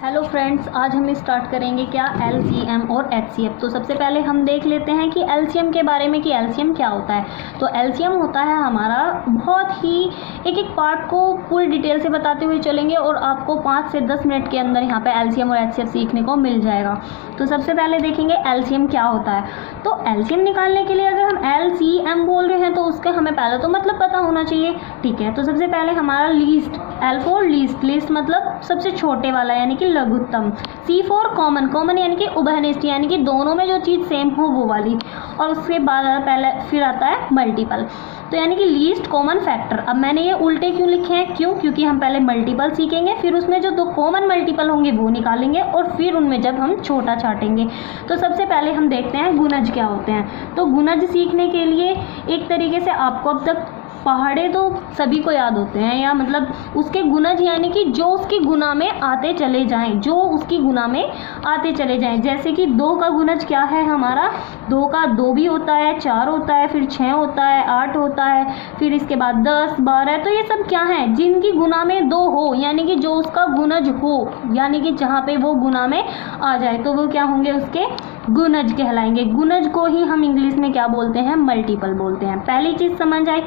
Hello friends, आज हम start करेंगे क्या एलसीएम और एचसीएफ। तो सबसे पहले हम देख लेते हैं कि एलसीएम के बारे में कि एलसीएम क्या होता है। तो एलसीएम होता है हमारा बहुत ही एक पार्ट को पूरी डिटेल से बताते हुए चलेंगे और आपको 5 से 10 मिनट के अंदर यहाँ पे एलसीएम और एचसीएफ सीखने को मिल जाएगा। तो सबसे पहले देखेंगे एलसीएम क्या होता है। तो एलसीएम निकालने के लिए अगर हम एलसीएम बोल रहे हैं तो उसका हमें पहले तो मतलब पता होना चाहिए, ठीक है। तो सबसे पहले हमारा least, L for least, least मतलब सबसे छोटे वाला यानी कि लघुत्तम। सी फॉर कॉमन, कॉमन यानी कि उभयनिष्ठ यानी कि दोनों में जो चीज़ सेम हो वो वाली। और उसके बाद पहले फिर आता है मल्टीपल, तो यानी कि लीस्ट कॉमन फैक्टर। अब मैंने ये उल्टे क्यों लिखे हैं, क्योंकि हम पहले मल्टीपल सीखेंगे, फिर उसमें जो 2 कॉमन मल्टीपल होंगे वो निकालेंगे और फिर उनमें जब हम छोटा छाटेंगे। तो सबसे पहले हम देखते हैं गुणज क्या होते हैं। तो गुणज सीखने के लिए एक तरीके से आपको अब तक पहाड़े तो सभी को याद होते हैं, या मतलब उसके गुणज यानी कि जो उसकी गुना में आते चले जाएं, जो उसकी गुना में आते चले जाएं। जैसे कि 2 का गुणज क्या है हमारा, 2 का 2 भी होता है, 4 होता है, फिर 6 होता है, 8 होता है, फिर इसके बाद 10, 12। तो ये सब क्या है, जिनकी गुना में 2 हो, यानी कि जो उसका गुणज हो, यानी कि जहाँ पे वो गुना में आ जाए तो वो क्या होंगे, उसके गुणज कहलाएंगे। गुणज को ही हम इंग्लिश में क्या बोलते हैं, मल्टीपल बोलते हैं। पहली चीज़ समझ आई।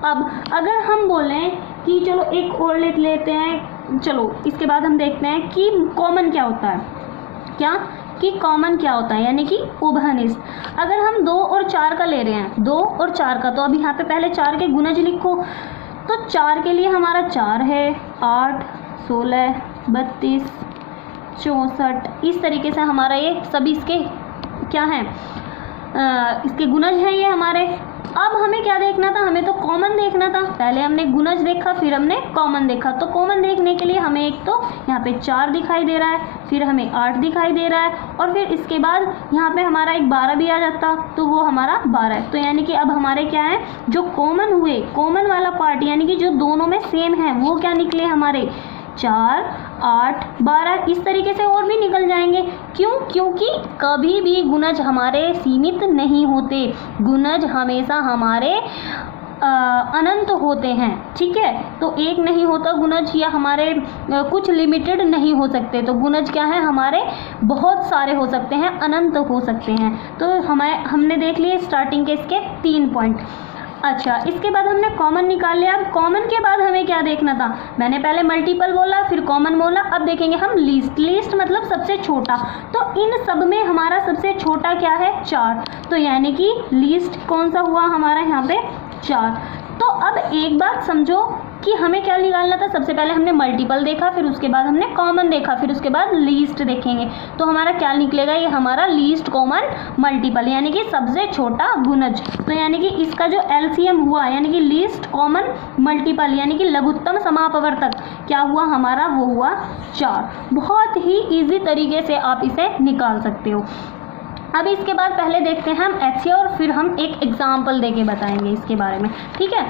अब अगर हम बोलें कि चलो एक और ले लेते हैं, चलो इसके बाद हम देखते हैं कि कॉमन क्या होता है, क्या कि कॉमन क्या होता है, यानी कि उभयनिष्ठ। अगर हम 2 और 4 का ले रहे हैं, 2 और 4 का, तो अब यहाँ पे पहले 4 के गुणज लिखो। तो 4 के लिए हमारा 4 है, 8, 16, 32, 64, इस तरीके से हमारा ये सभी इसके क्या हैं, इसके गुणज हैं ये हमारे। अब हमें क्या देखना था, हमें तो कॉमन देखना था। पहले हमने गुणज देखा, फिर हमने कॉमन देखा। तो कॉमन देखने के लिए हमें एक तो यहाँ पे 4 दिखाई दे रहा है, फिर हमें 8 दिखाई दे रहा है, और फिर इसके बाद यहाँ पे हमारा एक 12 भी आ जाता, तो वो हमारा 12 है। तो यानी कि अब हमारे क्या है, जो कॉमन हुए, कॉमन वाला पार्ट यानी कि जो दोनों में सेम है, वो क्या निकले हमारे 4, 8, 12। इस तरीके से और भी निकल जाएंगे। क्यों, क्योंकि कभी भी गुणज हमारे सीमित नहीं होते, गुणज हमेशा हमारे अनंत होते हैं, ठीक है। तो एक नहीं होता गुणज, या हमारे कुछ लिमिटेड नहीं हो सकते। तो गुणज क्या है, हमारे बहुत सारे हो सकते हैं, अनंत हो सकते हैं। तो हमने देख लिए स्टार्टिंग के इसके 3 पॉइंट। अच्छा, इसके बाद हमने कॉमन निकाल लिया। अब कॉमन के बाद हमें क्या देखना था, मैंने पहले मल्टीपल बोला, फिर कॉमन बोला। अब देखेंगे हम लीस्ट, लीस्ट मतलब सबसे छोटा। तो इन सब में हमारा सबसे छोटा क्या है, 4। तो यानी कि लीस्ट कौन सा हुआ हमारा यहाँ पे, 4। तो अब एक बात समझो कि हमें क्या निकालना था। सबसे पहले हमने मल्टीपल देखा, फिर उसके बाद हमने कॉमन देखा, फिर उसके बाद लीस्ट देखेंगे। तो हमारा क्या निकलेगा, ये हमारा लीस्ट कॉमन मल्टीपल, यानी कि सबसे छोटा गुणज। तो यानी कि इसका जो एलसीएम हुआ, यानी कि लीस्ट कॉमन मल्टीपल, यानी कि लघुत्तम समापवर्तक क्या हुआ हमारा, वो हुआ 4। बहुत ही ईजी तरीके से आप इसे निकाल सकते हो। अब इसके बाद पहले देखते हैं हम एचसीएफ, और फिर हम एक एग्जाम्पल देके बताएंगे इसके बारे में, ठीक है।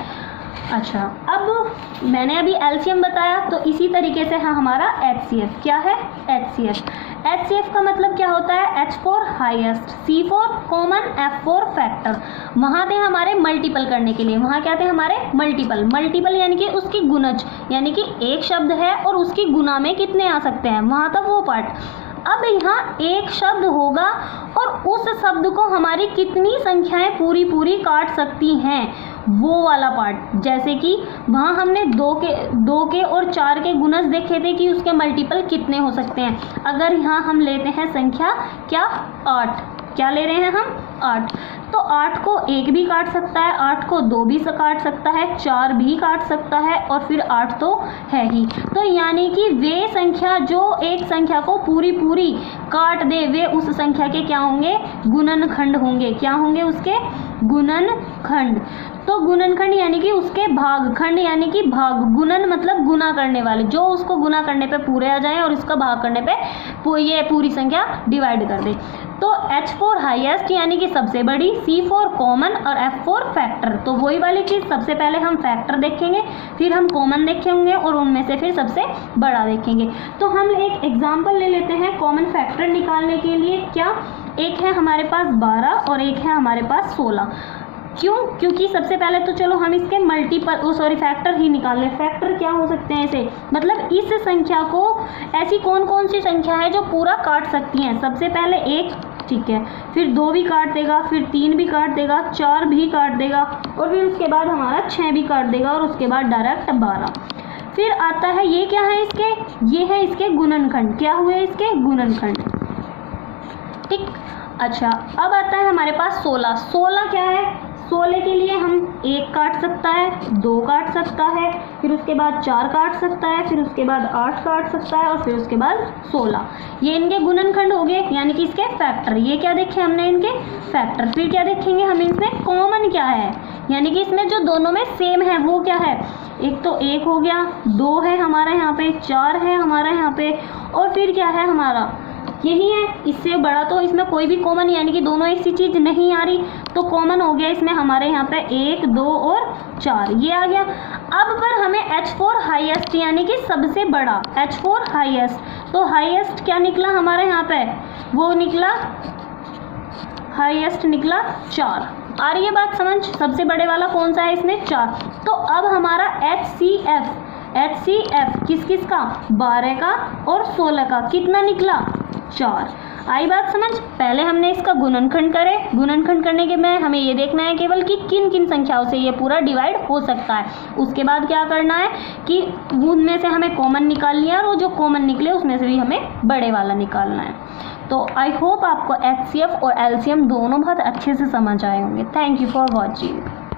अच्छा, अब मैंने अभी एलसीएम बताया, तो इसी तरीके से है हमारा एचसीएफ। क्या है, एचसीएफ। एचसीएफ का मतलब क्या होता है, H for highest, C for common, F for factor. वहाँ थे हमारे मल्टीपल करने के लिए, वहाँ क्या थे हमारे मल्टीपल। मल्टीपल यानी कि उसकी गुणज, यानी कि एक शब्द है और उसकी गुना में कितने आ सकते हैं, वहाँ तक वो पार्ट। अब यहाँ एक शब्द होगा और उस शब्द को हमारी कितनी संख्याएं पूरी पूरी काट सकती हैं, वो वाला पार्ट। जैसे कि वहाँ हमने 2 के और 4 के गुणज देखे थे कि उसके मल्टीपल कितने हो सकते हैं। अगर यहाँ हम लेते हैं संख्या क्या, 8, क्या ले रहे हैं हम, 8। तो 8 को 1 भी काट सकता है, 8 को 2 भी काट सकता है, 4 भी काट सकता है, और फिर 8 तो है ही। तो यानी कि वे संख्या जो एक संख्या को पूरी पूरी काट दे, वे उस संख्या के क्या होंगे, गुणनखंड होंगे। क्या होंगे उसके, गुणनखंड। तो गुणनखंड यानी कि उसके भाग, खंड यानी कि भाग, गुणन मतलब गुना करने वाले, जो उसको गुना करने पे पूरे आ जाएं और इसका भाग करने पे ये पूरी संख्या डिवाइड कर दे। तो एच फॉर हाईएस्ट यानी कि सबसे बड़ी, सी फॉर कॉमन, और एफ फॉर फैक्टर। तो वही वाली चीज़, सबसे पहले हम फैक्टर देखेंगे, फिर हम कॉमन देखेंगे, और उनमें से फिर सबसे बड़ा देखेंगे। तो हम एक एग्जाम्पल ले लेते हैं कॉमन फैक्टर निकालने के लिए। क्या, एक है हमारे पास 12 और एक है हमारे पास 16। क्यों? क्योंकि सबसे पहले तो चलो हम इसके फैक्टर ही निकाल लें। फैक्टर क्या हो सकते हैं इसे, मतलब इस संख्या को, ऐसी कौन कौन सी संख्या है जो पूरा काट सकती हैं। सबसे पहले 1, ठीक है, फिर 2 भी काट देगा, फिर 3 भी काट देगा, 4 भी काट देगा, और फिर उसके बाद हमारा 6 भी काट देगा, और उसके बाद डायरेक्ट 12। फिर आता है, ये क्या है इसके, ये है इसके गुणनखंड। क्या हुए इसके गुणनखंड, ठीक। अच्छा, अब आता है हमारे पास 16। 16 क्या है, 16 के लिए हम 1 काट सकता है, 2 काट सकता है, फिर उसके बाद 4 काट सकता है, फिर उसके बाद 8 काट सकता है, और फिर उसके बाद 16। ये इनके गुणनखंड हो गए, यानी कि इसके फैक्टर। ये क्या देखे हमने, इनके फैक्टर। फिर क्या देखेंगे हम, इसमें कॉमन क्या है, यानी कि इसमें जो दोनों में सेम है वो क्या है। एक तो 1 हो गया, 2 है हमारा यहाँ पे, 4 है हमारा यहाँ पे, और फिर क्या है हमारा, यही है। इससे बड़ा तो इसमें कोई भी कॉमन, यानी कि दोनों ऐसी चीज नहीं आ रही, तो कॉमन हो गया इसमें हमारे यहाँ पे 1, 2 और 4, ये आ गया। अब पर हमें H4 हाईएस्ट, यानी कि सबसे बड़ा H4 हाईएस्ट, तो हाईएस्ट क्या निकला हमारे यहाँ पे, वो निकला हाईएस्ट निकला 4। आ रही है बात समझ, सबसे बड़े वाला कौन सा है इसमें, 4। तो अब हमारा HCF किस किस का, 12 का और 16 का, कितना निकला, 4। आई बात समझ। पहले हमने इसका गुणनखंड करे, गुणनखंड करने के में हमें ये देखना है केवल कि किन किन संख्याओं से ये पूरा डिवाइड हो सकता है। उसके बाद क्या करना है कि उनमें से हमें कॉमन निकाल लिया, और वो जो कॉमन निकले उसमें से भी हमें बड़े वाला निकालना है। तो आई होप आपको HCF और LCM दोनों बहुत अच्छे से समझ आए होंगे। Thank you for watching.